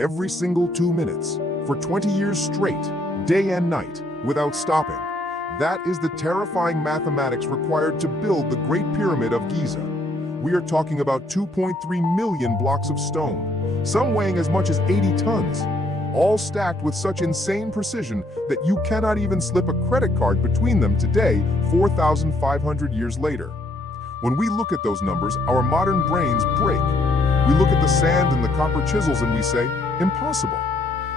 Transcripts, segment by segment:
every single 2 minutes, for 20 years straight, day and night, without stopping. That is the terrifying mathematics required to build the Great Pyramid of Giza. We are talking about 2.3 million blocks of stone, some weighing as much as 80 tons, all stacked with such insane precision that you cannot even slip a credit card between them today, 4,500 years later. When we look at those numbers, our modern brains break. We look at the sand and the copper chisels and we say, impossible.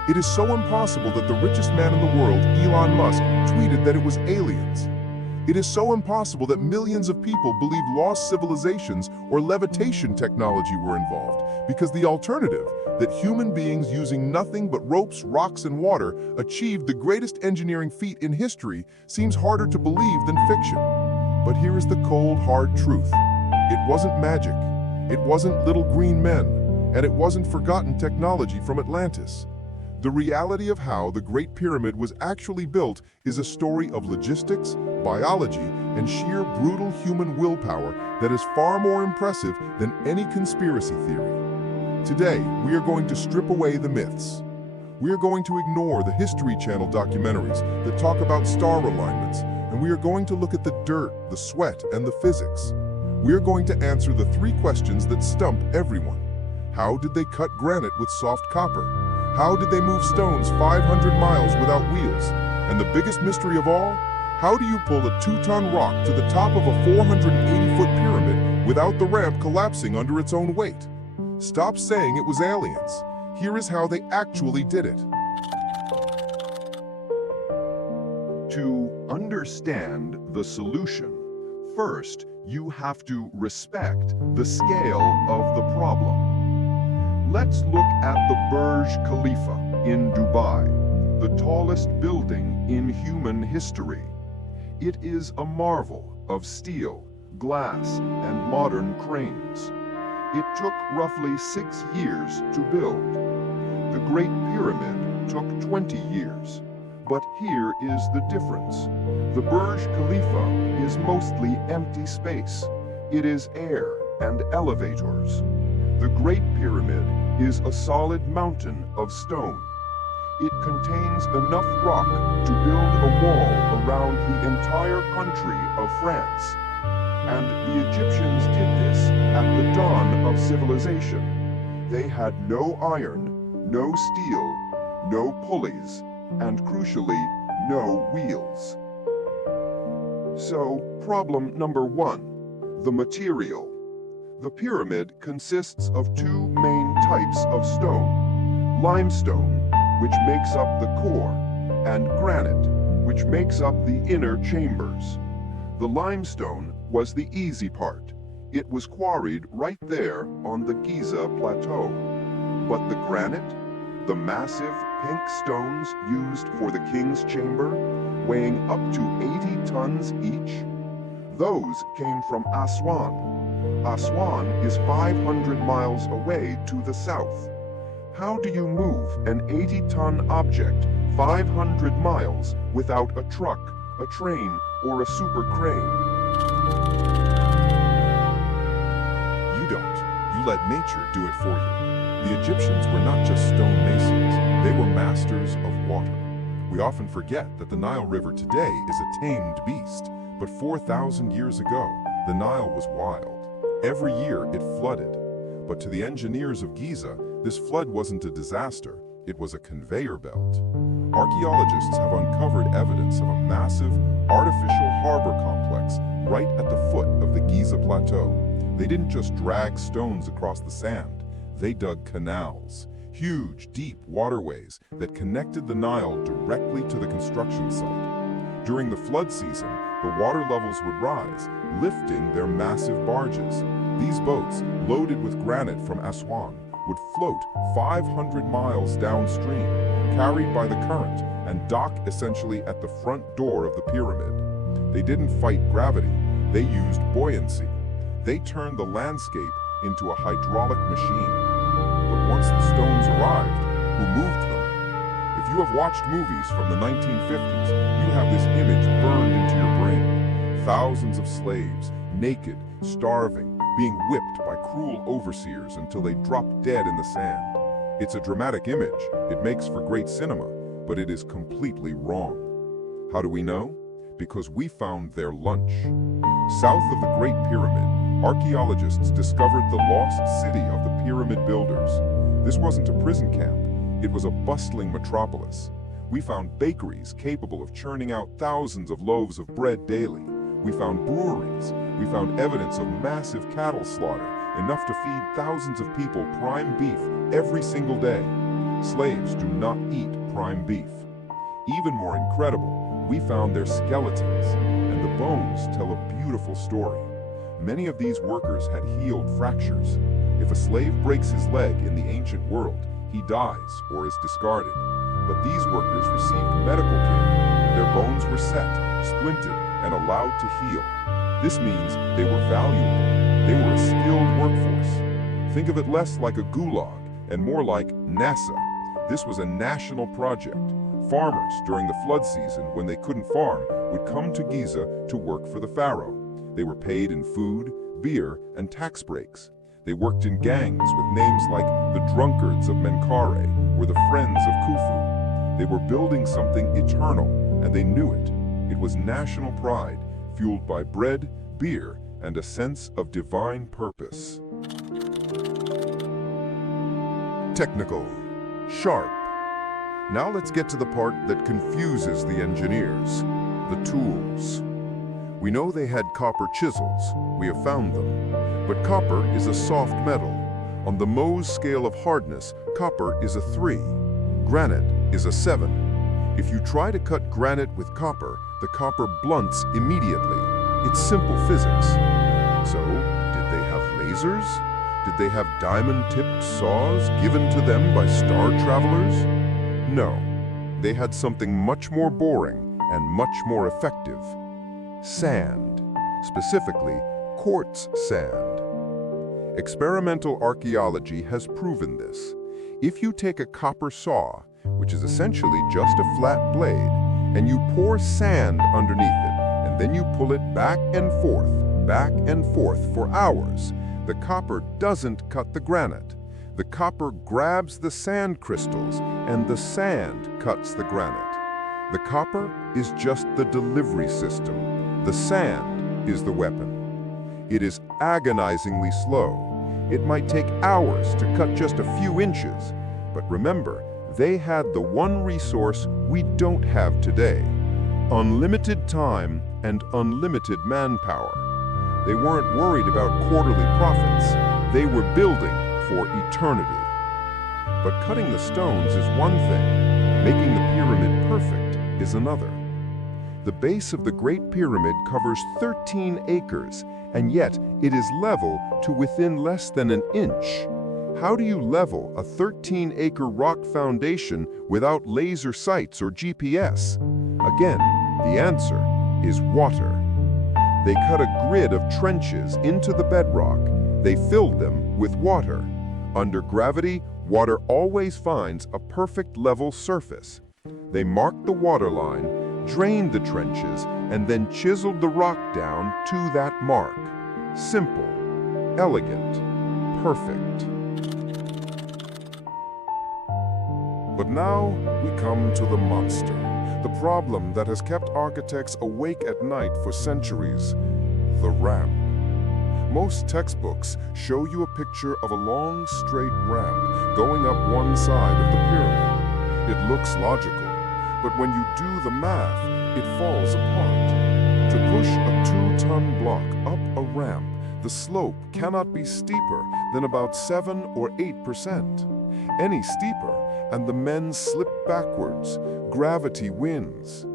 It is so impossible that the richest man in the world, Elon Musk, tweeted that it was aliens. It is so impossible that millions of people believe lost civilizations or levitation technology were involved, because the alternative, that human beings using nothing but ropes, rocks, and water achieved the greatest engineering feat in history, seems harder to believe than fiction. But here is the cold, hard truth. It wasn't magic. It wasn't little green men. And it wasn't forgotten technology from Atlantis. The reality of how the Great Pyramid was actually built is a story of logistics, biology, and sheer brutal human willpower that is far more impressive than any conspiracy theory. Today, we are going to strip away the myths. We are going to ignore the History Channel documentaries that talk about star alignments, and we are going to look at the dirt, the sweat, and the physics. We are going to answer the three questions that stump everyone. How did they cut granite with soft copper? How did they move stones 500 miles without wheels? And the biggest mystery of all, how do you pull a 2-ton rock to the top of a 480-foot pyramid without the ramp collapsing under its own weight? Stop saying it was aliens. Here is how they actually did it. To understand the solution, first you have to respect the scale of the problem. Let's look at the Burj Khalifa in Dubai, the tallest building in human history. It is a marvel of steel, glass, and modern cranes. It took roughly 6 years to build. The Great Pyramid took 20 years. But here is the difference. The Burj Khalifa is mostly empty space. It is air and elevators. The Great Pyramid is a solid mountain of stone. It contains enough rock to build a wall around the entire country of France. And the Egyptians did this at the dawn of civilization. They had no iron, no steel, no pulleys, and crucially, no wheels. So, problem number 1, the material. The pyramid consists of 2 main types of stone: limestone, which makes up the core, and granite, which makes up the inner chambers. The limestone was the easy part. It was quarried right there on the Giza plateau. But the granite, the massive pink stones used for the king's chamber, weighing up to 80 tons each, those came from Aswan. Aswan is 500 miles away to the south. How do you move an 80-ton object 500 miles without a truck, a train, or a super crane? You don't. You let nature do it for you. The Egyptians were not just stone masons, they were masters of water. We often forget that the Nile River today is a tamed beast, but 4,000 years ago, the Nile was wild. Every year it flooded. But to the engineers of Giza, this flood wasn't a disaster, it was a conveyor belt. Archaeologists have uncovered evidence of a massive, artificial harbor complex right at the foot of the Giza plateau. They didn't just drag stones across the sand, they dug canals, huge, deep waterways that connected the Nile directly to the construction site. During the flood season, the water levels would rise, lifting their massive barges. These boats, loaded with granite from Aswan, would float 500 miles downstream, carried by the current, and dock essentially at the front door of the pyramid. They didn't fight gravity, they used buoyancy. They turned the landscape into a hydraulic machine. But once the stones arrived, who moved them? If you have watched movies from the 1950s, you have this image burned into your brain. Thousands of slaves, naked, starving, being whipped by cruel overseers until they dropped dead in the sand. It's a dramatic image, it makes for great cinema, but it is completely wrong. How do we know? Because we found their lunch. South of the Great Pyramid, archaeologists discovered the lost city of the pyramid builders. This wasn't a prison camp, it was a bustling metropolis. We found bakeries capable of churning out thousands of loaves of bread daily. We found breweries. We found evidence of massive cattle slaughter, enough to feed thousands of people prime beef every single day. Slaves do not eat prime beef. Even more incredible, we found their skeletons, and the bones tell a beautiful story. Many of these workers had healed fractures. If a slave breaks his leg in the ancient world, he dies or is discarded. But these workers received medical care. Their bones were set, splinted, and allowed to heal. This means they were valuable. They were a skilled workforce. Think of it less like a gulag and more like NASA. This was a national project. Farmers, during the flood season when they couldn't farm, would come to Giza to work for the pharaoh. They were paid in food, beer, and tax breaks. They worked in gangs with names like the Drunkards of Menkaure or the Friends of Khufu. They were building something eternal, and they knew it. It was national pride, fueled by bread, beer, and a sense of divine purpose. Technical, sharp. Now let's get to the part that confuses the engineers, the tools. We know they had copper chisels, we have found them. But copper is a soft metal. On the Mohs scale of hardness, copper is a 3. Granite is a 7. If you try to cut granite with copper, the copper blunts immediately. It's simple physics. So, did they have lasers? Did they have diamond-tipped saws given to them by star travelers? No. They had something much more boring and much more effective. Sand. Specifically, quartz sand. Experimental archaeology has proven this. If you take a copper saw, which is essentially just a flat blade, and you pour sand underneath it, and then you pull it back and forth for hours, the copper doesn't cut the granite. The copper grabs the sand crystals, and the sand cuts the granite. The copper is just the delivery system. The sand is the weapon. It is agonizingly slow. It might take hours to cut just a few inches, but remember, they had the one resource we don't have today: unlimited time and unlimited manpower. They weren't worried about quarterly profits. They were building for eternity. But cutting the stones is one thing. Making the pyramid perfect is another. The base of the Great Pyramid covers 13 acres, and yet it is level to within less than an inch. How do you level a 13-acre rock foundation without laser sights or GPS? Again, the answer is water. They cut a grid of trenches into the bedrock. They filled them with water. Under gravity, water always finds a perfect level surface. They marked the waterline, drained the trenches, and then chiseled the rock down to that mark. Simple, elegant, perfect. But now we come to the monster, the problem that has kept architects awake at night for centuries: the ramp. Most textbooks show you a picture of a long, straight ramp going up one side of the pyramid. It looks logical, but when you do the math, it falls apart. To push a 2-ton block up a ramp, the slope cannot be steeper than about 7 or 8%. Any steeper, and the men slip backwards. Gravity wins.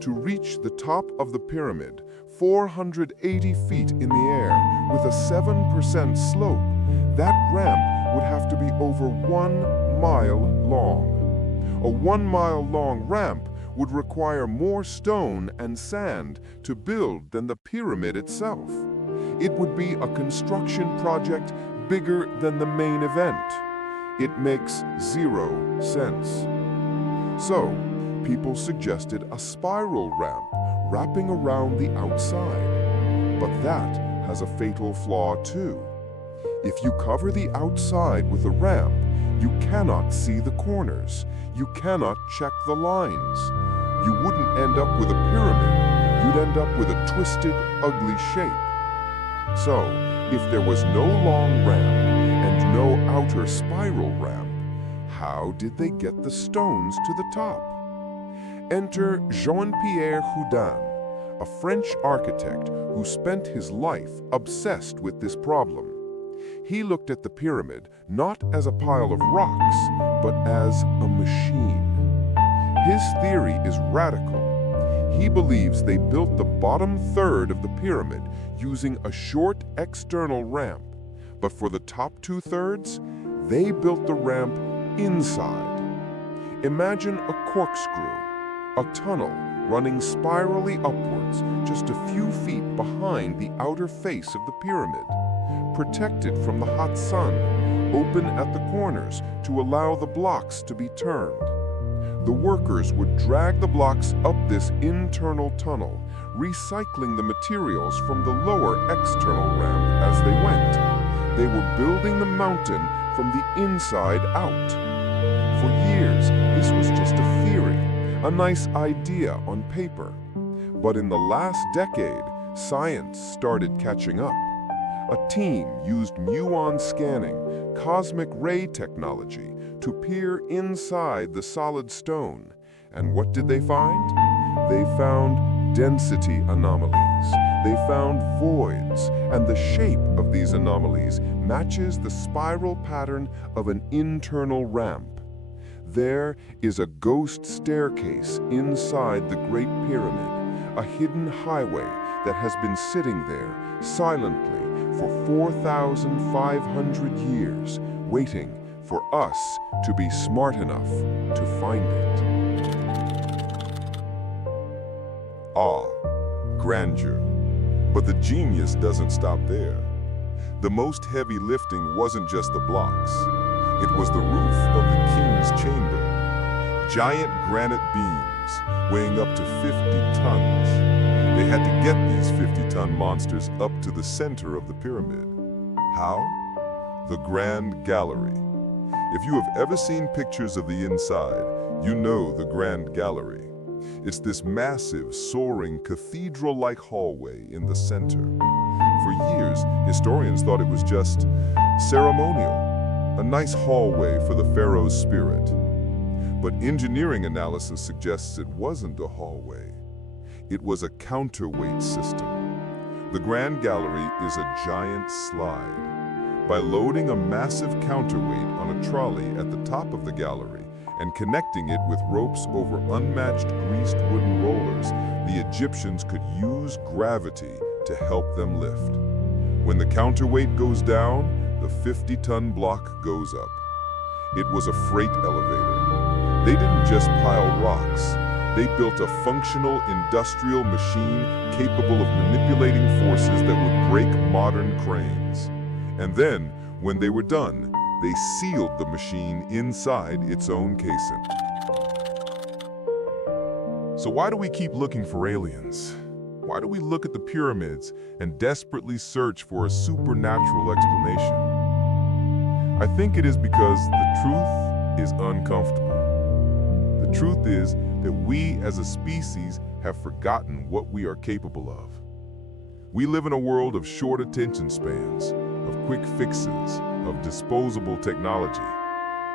To reach the top of the pyramid, 480 feet in the air, with a 7% slope, that ramp would have to be over 1 mile long. A 1-mile-long ramp would require more stone and sand to build than the pyramid itself. It would be a construction project bigger than the main event. It makes 0 sense. So, people suggested a spiral ramp wrapping around the outside. But that has a fatal flaw too. If you cover the outside with a ramp, You cannot see the corners. You cannot check the lines. You wouldn't end up with a pyramid. You'd end up with a twisted, ugly shape. So, if there was no long ramp and no outer spiral ramp, how did they get the stones to the top? Enter Jean-Pierre Houdin, a French architect who spent his life obsessed with this problem. He looked at the pyramid not as a pile of rocks, but as a machine. His theory is radical. He believes they built the bottom third of the pyramid using a short external ramp, but for the top two-thirds, they built the ramp inside. Imagine a corkscrew, a tunnel running spirally upwards just a few feet behind the outer face of the pyramid, protected from the hot sun, open at the corners to allow the blocks to be turned. The workers would drag the blocks up this internal tunnel, recycling the materials from the lower external ramp as they went. They were building the mountain from the inside out. For years, this was just a theory, a nice idea on paper. But in the last decade, science started catching up. A team used muon scanning, cosmic ray technology, to peer inside the solid stone. And what did they find? They found density anomalies. They found voids, and the shape of these anomalies matches the spiral pattern of an internal ramp. There is a ghost staircase inside the Great Pyramid, a hidden highway that has been sitting there silently for 4,500 years, waiting for us to be smart enough to find it. Awe, grandeur. But the genius doesn't stop there. The most heavy lifting wasn't just the blocks. It was the roof of the king's chamber. Giant granite beams weighing up to 50 tons. They had to get these 50-ton monsters up to the center of the pyramid. How? The Grand Gallery. If you have ever seen pictures of the inside, you know the Grand Gallery. It's this massive, soaring, cathedral-like hallway in the center. For years, historians thought it was just ceremonial, a nice hallway for the pharaoh's spirit. But engineering analysis suggests it wasn't a hallway. It was a counterweight system. The Grand Gallery is a giant slide. By loading a massive counterweight on a trolley at the top of the gallery and connecting it with ropes over unmatched greased wooden rollers, the Egyptians could use gravity to help them lift. When the counterweight goes down, the 50-ton block goes up. It was a freight elevator. They didn't just pile rocks. They built a functional industrial machine capable of manipulating forces that would break modern cranes. And then, when they were done, they sealed the machine inside its own casing. So why do we keep looking for aliens? Why do we look at the pyramids and desperately search for a supernatural explanation? I think it is because the truth is uncomfortable. The truth is that we as a species have forgotten what we are capable of. We live in a world of short attention spans, of quick fixes, of disposable technology.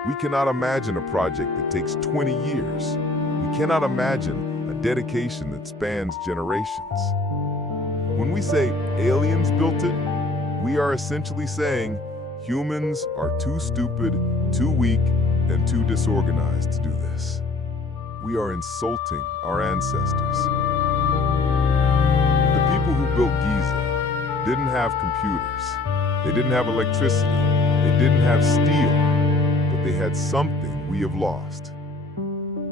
We cannot imagine a project that takes 20 years. We cannot imagine a dedication that spans generations. When we say aliens built it, we are essentially saying humans are too stupid, too weak, and too disorganized to do this. We are insulting our ancestors. The people who built Giza didn't have computers. They didn't have electricity. They didn't have steel. But they had something we have lost.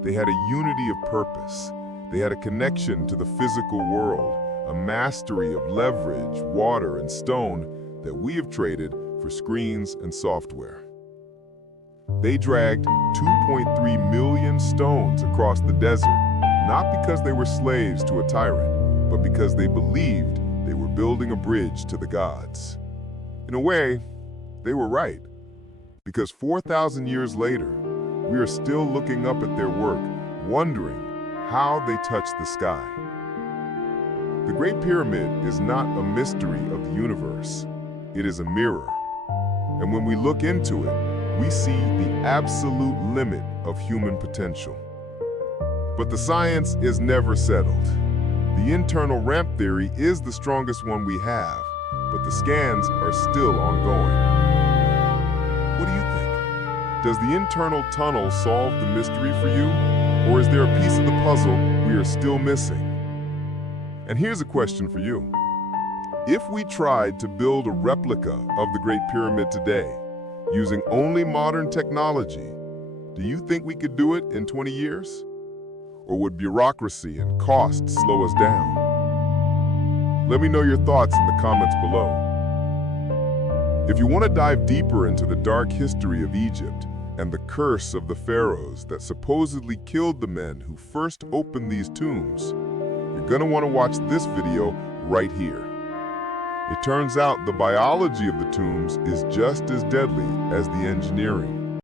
They had a unity of purpose. They had a connection to the physical world, a mastery of leverage, water, and stone that we have traded for screens and software. They dragged 2.3 million stones across the desert, not because they were slaves to a tyrant, but because they believed they were building a bridge to the gods. In a way, they were right. Because 4,000 years later, we are still looking up at their work, wondering how they touched the sky. The Great Pyramid is not a mystery of the universe. It is a mirror. And when we look into it, we see the absolute limit of human potential. But the science is never settled. The internal ramp theory is the strongest one we have, but the scans are still ongoing. What do you think? Does the internal tunnel solve the mystery for you? Or is there a piece of the puzzle we are still missing? And here's a question for you. If we tried to build a replica of the Great Pyramid today, using only modern technology, do you think we could do it in 20 years? Or would bureaucracy and cost slow us down? Let me know your thoughts in the comments below. If you want to dive deeper into the dark history of Egypt and the curse of the pharaohs that supposedly killed the men who first opened these tombs, you're going to want to watch this video right here. It turns out the biology of the tombs is just as deadly as the engineering.